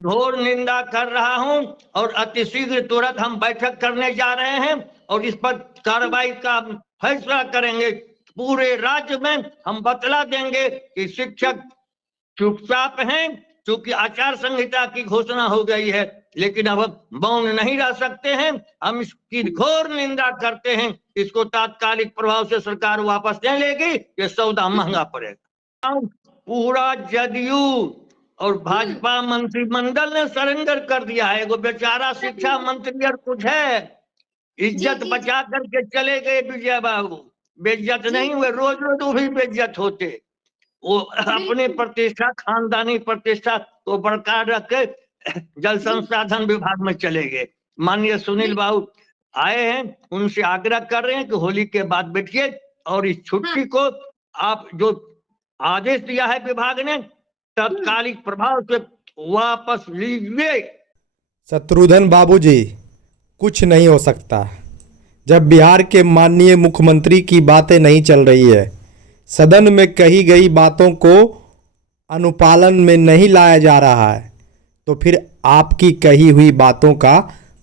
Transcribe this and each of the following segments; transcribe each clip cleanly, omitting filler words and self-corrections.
घोर निंदा कर रहा हूं और अतिशीघ्र तुरंत हम बैठक करने जा रहे हैं और इस पर कार्रवाई का फैसला करेंगे। पूरे राज्य में हम बतला देंगे कि शिक्षक चुपचाप हैं, क्योंकि आचार संहिता की घोषणा हो गई है, लेकिन अब हम मौन नहीं रह सकते हैं। हम इसकी घोर निंदा करते हैं। इसको तात्कालिक प्रभाव से सरकार वापस ले लेगी, ये सौदा महंगा पड़ेगा। पूरा जदयू और भाजपा मंत्रिमंडल ने सरेंडर कर दिया है। वो बेचारा शिक्षा मंत्री और कुछ है, इज्जत बचा करके चले गए विजय बाबू। बेइज्जत नहीं हुए, रोज रोज वो भी बेइज्जत होते। वो अपने प्रतिष्ठा, खानदानी प्रतिष्ठा को बरकरार रख के जल संसाधन विभाग में चले गए। माननीय सुनील बाबू आए हैं, उनसे आग्रह कर रहे हैं कि होली के बाद बैठिए और इस छुट्टी को आप जो आदेश दिया है विभाग ने तत्कालिक प्रभाव से वापस लीजिए। शत्रुघ्न बाबू जी, कुछ नहीं हो सकता जब बिहार के माननीय मुख्यमंत्री की बातें नहीं चल रही है, सदन में कही गई बातों को अनुपालन में नहीं लाया जा रहा है, तो फिर आपकी कही हुई बातों का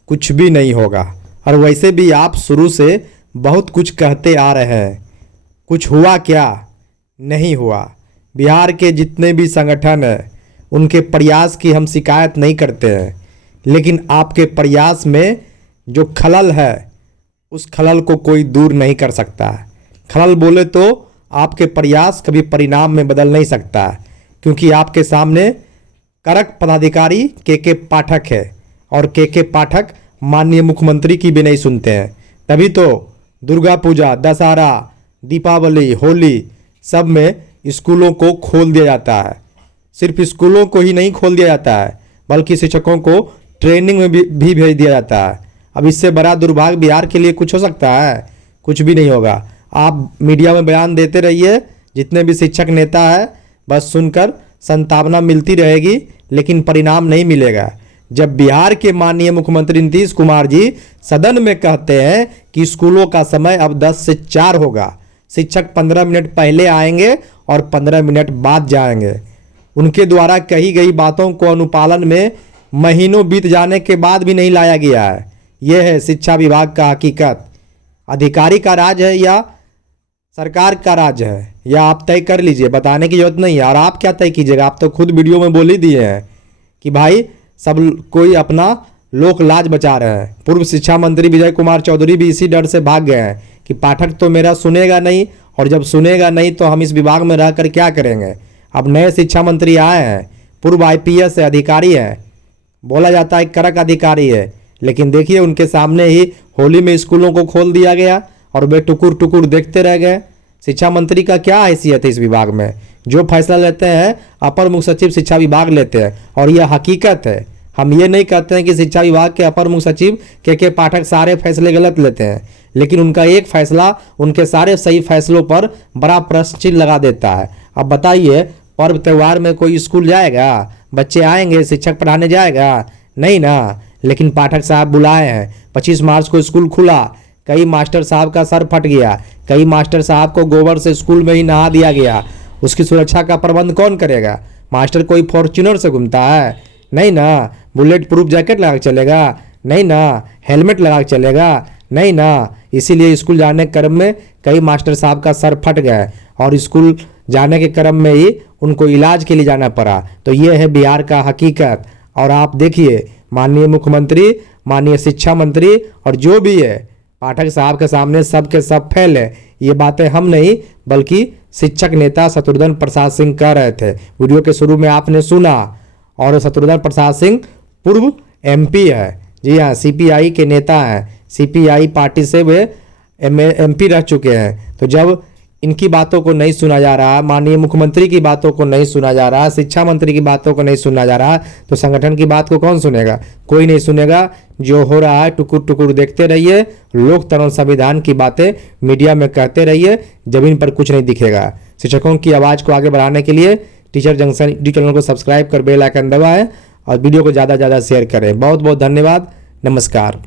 कुछ भी नहीं होगा। और वैसे भी आप शुरू से बहुत कुछ कहते आ रहे हैं, कुछ हुआ क्या? नहीं हुआ। बिहार के जितने भी संगठन हैं उनके प्रयास की हम शिकायत नहीं करते हैं, लेकिन आपके प्रयास में जो खलल है उस खलल को कोई दूर नहीं कर सकता है। खलल बोले तो आपके प्रयास कभी परिणाम में बदल नहीं सकता है, क्योंकि आपके सामने करक पदाधिकारी के पाठक है और के पाठक माननीय मुख्यमंत्री की भी नहीं सुनते हैं। तभी तो दुर्गा पूजा, दशहरा, दीपावली, होली सब में स्कूलों को खोल दिया जाता है। सिर्फ स्कूलों को ही नहीं खोल दिया जाता है, बल्कि शिक्षकों को ट्रेनिंग में भी भेज दिया जाता है। अब इससे बड़ा दुर्भाग्य बिहार के लिए कुछ हो सकता है? कुछ भी नहीं होगा। आप मीडिया में बयान देते रहिए, जितने भी शिक्षक नेता है बस सुनकर संतावना मिलती रहेगी, लेकिन परिणाम नहीं मिलेगा। जब बिहार के माननीय मुख्यमंत्री नीतीश कुमार जी सदन में कहते हैं कि स्कूलों का समय अब 10 से 4 होगा, शिक्षक 15 मिनट पहले आएंगे और 15 मिनट बाद जाएंगे, उनके द्वारा कही गई बातों को अनुपालन में महीनों बीत जाने के बाद भी नहीं लाया गया है। यह है शिक्षा विभाग का हकीकत। अधिकारी का राज है या सरकार का राज है, या आप तय कर लीजिए, बताने की जरूरत नहीं है। और आप क्या तय कीजिएगा? आप तो खुद वीडियो में बोल ही दिए हैं कि भाई सब कोई अपना लोक लाज बचा रहे हैं। पूर्व शिक्षा मंत्री विजय कुमार चौधरी भी इसी डर से भाग गए हैं कि पाठक तो मेरा सुनेगा नहीं, और जब सुनेगा नहीं तो हम इस विभाग में रहकर क्या करेंगे। अब नए शिक्षा मंत्री आए हैं, पूर्व IPS अधिकारी हैं, बोला जाता है करक अधिकारी है, लेकिन देखिए उनके सामने ही होली में स्कूलों को खोल दिया गया और वे टुकुर टुकुर देखते रह गए। शिक्षा मंत्री का क्या हैसियत है इस विभाग में? जो फैसला लेते हैं अपर मुख्य सचिव शिक्षा विभाग लेते हैं, और यह हकीकत है। हम ये नहीं कहते हैं कि शिक्षा विभाग के अपर मुख्य सचिव के पाठक सारे फैसले गलत लेते हैं, लेकिन उनका एक फैसला उनके सारे सही फैसलों पर बड़ा प्रश्न चिन्ह लगा देता है। अब बताइए, पर्व त्यौहार में कोई स्कूल जाएगा? बच्चे आएंगे, शिक्षक पढ़ाने जाएगा? नहीं ना। लेकिन पाठक साहब बुलाए हैं। 25 मार्च को स्कूल खुला, कई मास्टर साहब का सर फट गया, कई मास्टर साहब को गोबर से स्कूल में ही नहा दिया गया। उसकी सुरक्षा का प्रबंध कौन करेगा? मास्टर कोई फॉर्च्यूनर से घूमता है? नहीं ना। बुलेट प्रूफ जैकेट लगा के चलेगा? नहीं ना। हेलमेट लगा के चलेगा? नहीं ना। इसीलिए स्कूल जाने के क्रम में कई मास्टर साहब का सर फट गया और स्कूल जाने के क्रम में ही उनको इलाज के लिए जाना पड़ा। तो ये है बिहार का हकीकत। और आप देखिए, माननीय मुख्यमंत्री, माननीय शिक्षा मंत्री और जो भी है पाठक साहब के सामने सब के सब फेल है। ये बातें हम नहीं बल्कि शिक्षक नेता शत्रुघ्न प्रसाद सिंह कह रहे थे। वीडियो के शुरू में आपने सुना। और शत्रुघ्न प्रसाद सिंह पूर्व MP है, जी हाँ, CPI के नेता हैं। CPI पार्टी से वे MP रह चुके हैं। तो जब इनकी बातों को नहीं सुना जा रहा, माननीय मुख्यमंत्री की बातों को नहीं सुना जा रहा, शिक्षा मंत्री की बातों को नहीं सुना जा रहा, तो संगठन की बात को कौन सुनेगा? कोई नहीं सुनेगा। जो हो रहा है टुकुर टुकुर देखते रहिए। लोकतंत्र संविधान की बातें मीडिया में कहते रहिए, जमीन पर कुछ नहीं दिखेगा। शिक्षकों की आवाज़ को आगे बढ़ाने के लिए टीचर जंक्शन यूट्यूब चैनल को सब्सक्राइब कर बेल आइकन दबाएं और वीडियो को ज़्यादा से ज़्यादा शेयर करें। बहुत बहुत धन्यवाद। नमस्कार।